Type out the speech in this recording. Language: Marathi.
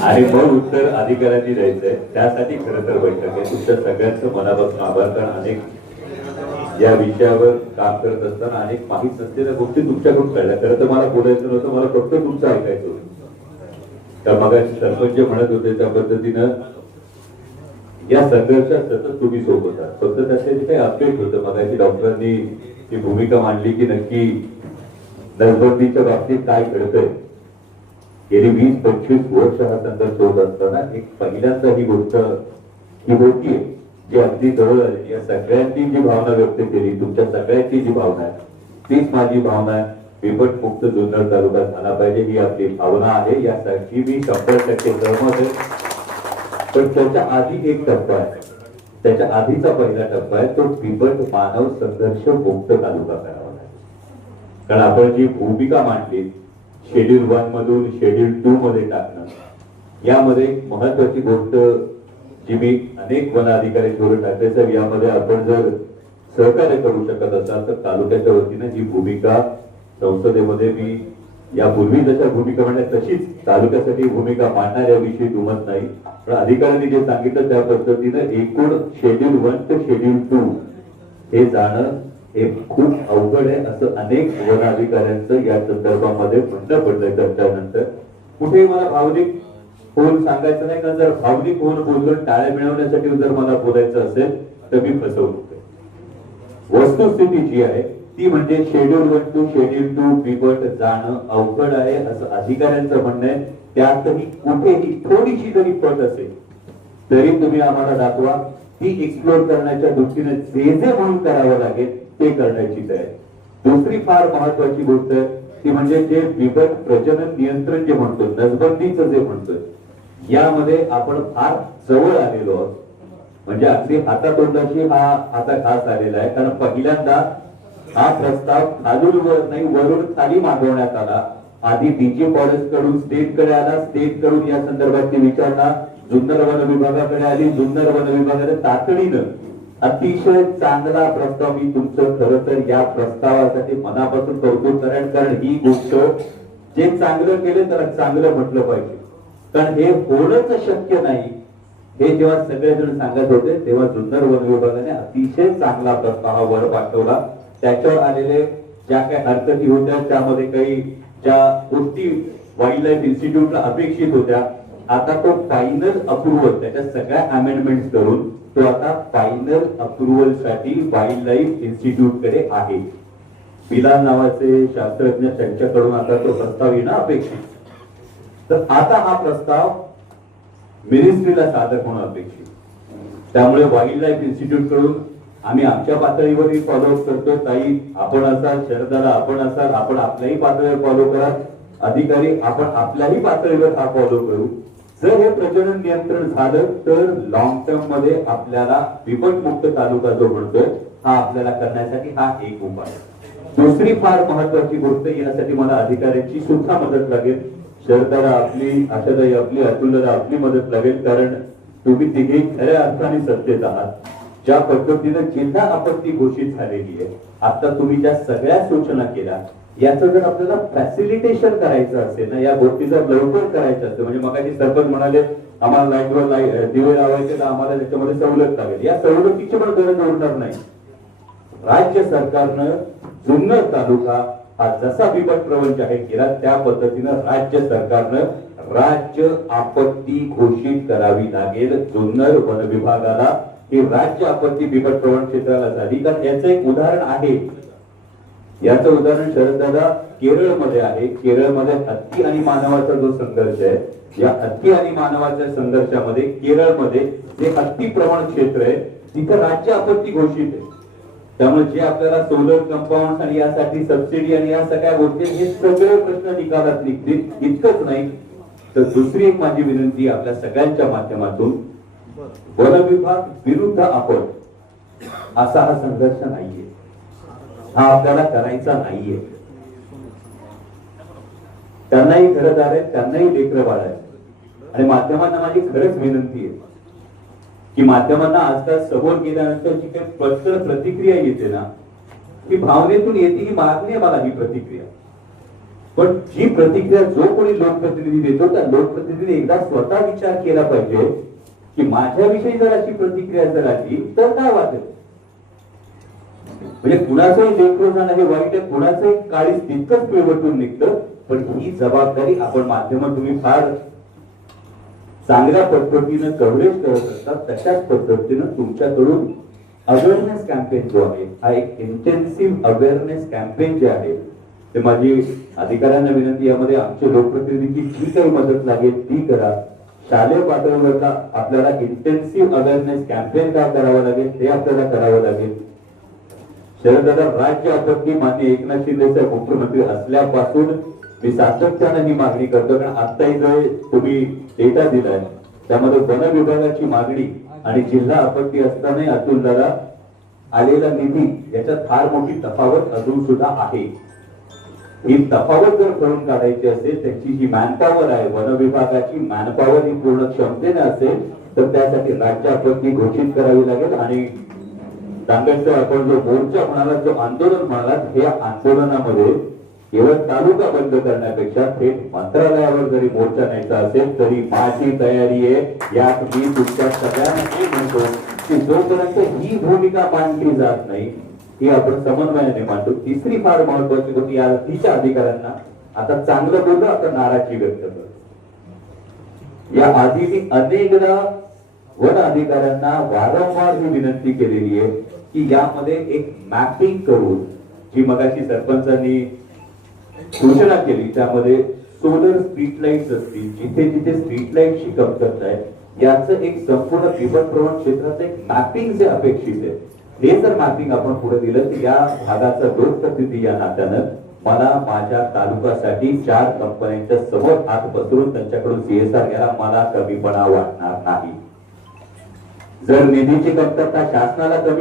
आणि मग उत्तर अधिकाऱ्यांनी द्यायचंय. त्यासाठी खरं तर बैठक आहे. तुमच्या सगळ्यांचं मनापासून आभार कारण अनेक या विषयावर काम करत असताना अनेक माहीत नसलेल्या गोष्टी तुमच्याकडून कळल्या. खरं तर मला बोलायचं नव्हतं. मला फक्त तुमचं ऐकायचं होतं. तर मग सरपंच जे म्हणत होते त्या पद्धतीनं या संघर्षात सतत तुम्ही सोबत आहात. फक्त त्याचे काही अपडेट होतं. मगाशी डॉक्टरांनी ती भूमिका मांडली की नक्की नसबंदीच्या बाबतीत काय घडतंय. गेली वीस पंचवीस वर्ष हा संघर्ष होत असताना एक पहिल्यांदा ही गोष्ट ही होती जी अगदी जवळ आली या सगळ्यांनी जी भावना व्यक्त केली तुमच्या सगळ्यांची जी भावना आहे तीच माझी भावना आहे. बिबट मुक्त जुन्नर तालुका झाला पाहिजे ही आपली भावना आहे. यासाठी मी शंभर टक्के सहमत आहे. पण त्याच्या आधी एक टप्पा आहे. त्याच्या आधीचा पहिला टप्पा आहे तो बिबट मानव संघर्ष मुक्त तालुका करावा लागेल. कारण आपण जी भूमिका मांडली शेड्यूल वन मधून शेड्यूल टू मध्ये टाकणं. यामध्ये एक महत्वाची गोष्ट जी मी अनेक वन अधिकाऱ्यांच्यावर टाकते सर यामध्ये आपण जर सहकार्य करू शकत असाल तर तालुक्याच्या वतीने जी भूमिका संसदेमध्ये मी यापूर्वी जशा भूमिका म्हणजे तशीच तालुक्यासाठी भूमिका मांडणार याविषयी दुमत नाही. पण अधिकाऱ्यांनी जे सांगितलं त्या पद्धतीनं एकूण शेड्यूल वन ते शेड्यूल टू हे जाणं हे खूप अवघड आहे. असं अनेक वन अधिकाऱ्यांचं या संदर्भामध्ये म्हणणं पडलंय चर्चानंतर कुठेही मला भावनिक होऊन सांगायचं नाही का जर भावनिक होऊन बोलून टाळ्या मिळवण्यासाठी जर मला बोलायचं असेल तर मी फसवणूक आहे. वस्तुस्थिती जी आहे ती म्हणजे schedule one two schedule two बिबट जाणं अवघड आहे असं अधिकाऱ्यांचं म्हणणं आहे. त्यातही कुठेही थोडीशी जरी पट असेल तरी तुम्ही आम्हाला दाखवा. ती एक्सप्लोर करण्याच्या दृष्टीने जे जे म्हणून करावं लागेल ते करण्याची तयारी. दुसरी फार महत्वाची गोष्ट आहे ती म्हणजे जे बिबट प्रजनन नियंत्रण जे म्हणतो नसबंदीचं जे म्हणतो यामध्ये आपण फार जवळ आलेलो आहोत. म्हणजे अगदी हातातोंडाशी हा आता खास आलेला आहे. कारण पहिल्यांदा हा प्रस्ताव खालून वर नाही वरून खाली मागवण्यात आला. आधी डीजी कॉलेजकडून स्टेटकडे आला. स्टेटकडून या संदर्भातली विचारणा जुन्नर वन विभागाकडे आली. जुन्नर वन विभागाने तातडीनं अतिशय चांगला प्रस्ताव मी तुमचं खरं तर या प्रस्तावासाठी मनापासून कौतुक करेन कारण ही गोष्ट जे चांगलं केलं त्याला चांगलं म्हटलं पाहिजे. कारण हे होणंच शक्य नाही. हे जेव्हा सगळेजण सांगत होते तेव्हा जुन्नर वन विभागाने अतिशय चांगला प्रस्ताव हा वर पाठवला. त्याच्यावर आलेले ज्या काही हरकती होत्या त्यामध्ये काही ज्या गोष्टी वाईल्ड लाईफ इन्स्टिट्यूटला अपेक्षित होत्या आता तो फायनल अप्रुव्हल त्याच्या सगळ्या अमेंडमेंट करून तो आता फायनल अप्रुव्हलसाठी वाईल्ड लाईफ इन्स्टिट्यूटकडे आहे. बिलाल नावाचे शास्त्रज्ञ त्यांच्याकडून आता तो प्रस्ताव येणं अपेक्षित. तर आता हा प्रस्ताव मिनिस्ट्रीला सादर होणं अपेक्षित. त्यामुळे वाईल्ड लाईफ इन्स्टिट्यूटकडून आम्ही आमच्या पातळीवरही फॉलोअप करतो ताई आपण असाल शरदाला आपण असाल आपण आपल्याही पातळीवर फॉलो करा. अधिकारी आपण आपल्याही पातळीवर हा फॉलो करू. जर हे प्रजनन नियंत्रण झालं तर लॉंग टर्ममध्ये आपल्याला बिबट मुक्त तालुका जो म्हणतोय हा आपल्याला करण्यासाठी हा एक उपाय. दुसरी फार महत्वाची गोष्ट यासाठी मला अधिकाऱ्यांची सुद्धा मदत लागेल. शरदाला आपली आशादाई आपली अतुलला आपली मदत लागेल कारण तुम्ही तिघे खऱ्या अर्थाने सत्तेत आहात. ज्या पद्धतीनं जिल्हा आपत्ती घोषित झालेली आहे आता तुम्ही ज्या सगळ्या सूचना केल्या याचं जर आपल्याला फॅसिलिटेशन करायचं असेल ना या गोष्टी जर लवकर करायचं असेल म्हणजे मगाशी सरपंच म्हणाले आम्हाला लाईटवर लाइट दिवे लावायचे तर आम्हाला त्याच्यामध्ये सवलत लागेल. या सवलतीची पण गरज उरणार नाही. राज्य सरकारनं जुन्नर तालुका हा जसा बिबट प्रवण जाहीर केला त्या पद्धतीनं राज्य सरकारनं राज्य आपत्ती घोषित करावी लागेल जुन्नर वन विभागाला. ही राज्य आपत्ती बिकट प्रवण क्षेत्राला झाली. कारण याचं एक उदाहरण आहे. याचं उदाहरण शरददादा केरळमध्ये आहे. केरळमध्ये हत्ती आणि मानवाचा जो संघर्ष आहे या हत्ती आणि मानवाच्या संघर्षामध्ये केरळमध्ये जे हत्ती प्रवण क्षेत्र आहे तिथं राज्य आपत्ती घोषित आहे. त्यामुळे जे आपल्याला सोलर कंपाऊंड आणि यासाठी सबसिडी आणि या सगळ्या गोष्टी हे सगळे प्रश्न निकालात निघतील. इतकंच नाही तर दुसरी एक माझी विनंती आपल्या सगळ्यांच्या माध्यमातून वन विभाग विरुद्ध आपण असा हा संघर्ष नाहीये. हा आपल्याला करायचा नाहीये. त्यांनाही घरदार आहेत त्यांनाही लेकर बाळ आहेत. आणि माध्यमांना माझी खरंच विनंती आहे की माध्यमांना आजकाल समोर गेल्यानंतर जी काही पत्र प्रतिक्रिया येते ना ती भावनेतून येते ही मागणी आहे मला ही प्रतिक्रिया. पण जी प्रतिक्रिया जो कोणी लोकप्रतिनिधी देतो त्या लोकप्रतिनिधी एकदा स्वतः विचार केला पाहिजे की माझ्याविषयी जर अशी प्रतिक्रिया जर आली तर काय वाटेल? म्हणजे कुणाचंही लेखन जाणं हे वाईट आहे. कुणाचंही काळीच तितकंच पिळवटून निघतं पण ही जबाबदारी आपण माध्यम तुम्ही फार चांगल्या पद्धतीनं कव्हरेज करत असतात तशाच पद्धतीनं तुमच्याकडून अवेअरनेस कॅम्पेन जो आहे हा एक इंटेन्सिव्ह अवेअरनेस कॅम्पेन जे आहे ते माझी अधिकाऱ्यांना विनंती यामध्ये आमचे लोकप्रतिनिधीची जी काही मदत लागेल ती करा. शालेय पातळीवरचा आपल्याला इंटेन्सिव्ह अवेअरनेस कॅम्पेन काय करावं लागेल ते आपल्याला करावं लागेल. शरददादा राज्य आपत्ती मान्य एकनाथ शिंदे साहेब मुख्यमंत्री असल्यापासून मी सातत्यानं ही मागणी करतो कारण आत्ताही जो तुम्ही डेटा दिलाय. त्यामध्ये वन विभागाची मागणी आणि जिल्हा आपत्ती असतानाही अतुल दादा आलेला निधी याच्यात फार मोठी तफावत अजून सुद्धा आहे. ही तफावत जर करून काढायची असेल त्याची जी मॅनपॉवर आहे वन विभागाची मॅनपॉवर ही पूर्ण क्षमतेने असेल तर त्यासाठी राज्य आपत्ती घोषित करावी लागेल. आणि दांगडचा आपण जो मोर्चा म्हणाला जो आंदोलन म्हणालात हे आंदोलनामध्ये केवळ तालुका बंद करण्यापेक्षा थेट मंत्रालयावर जरी मोर्चा न्यायचा असेल तरी माझी तयारी आहे यात मी तुमच्या सगळ्यांना हे म्हणतो की जोपर्यंत ही भूमिका मांडली जात नाही ही आपण समन्वयाने मांडतो. तिसरी फार महत्वाची गोष्ट या तिच्या अधिकाऱ्यांना आता चांगलं बोललं आता नाराजी व्यक्त करतो. या आधी मी अनेकदा वन अधिकाऱ्यांना वारंवार ही विनंती केलेली आहे की यामध्ये एक मॅपिंग करून जी मगाशी सरपंचांनी घोषणा केली त्यामध्ये सोलर स्ट्रीट लाइट असतील जिथे जिथे स्ट्रीट लाईटची कमतरता आहे याचं एक संपूर्ण विपण प्रवण क्षेत्राचं एक मॅपिंग जे अपेक्षित आहे हे जर मॅपिंग आपण पुढे दिलं तर या भागाचा लोकप्रतिनिधी या नात्यानं मला माझ्या तालुक्यासाठी चार कंपन्यांच्या समोर हात पसरून त्यांच्याकडून सीएसआर घ्यायला मला कमीपणा वाटणार नाही. जर निधीची कमतरता शासनाला कमी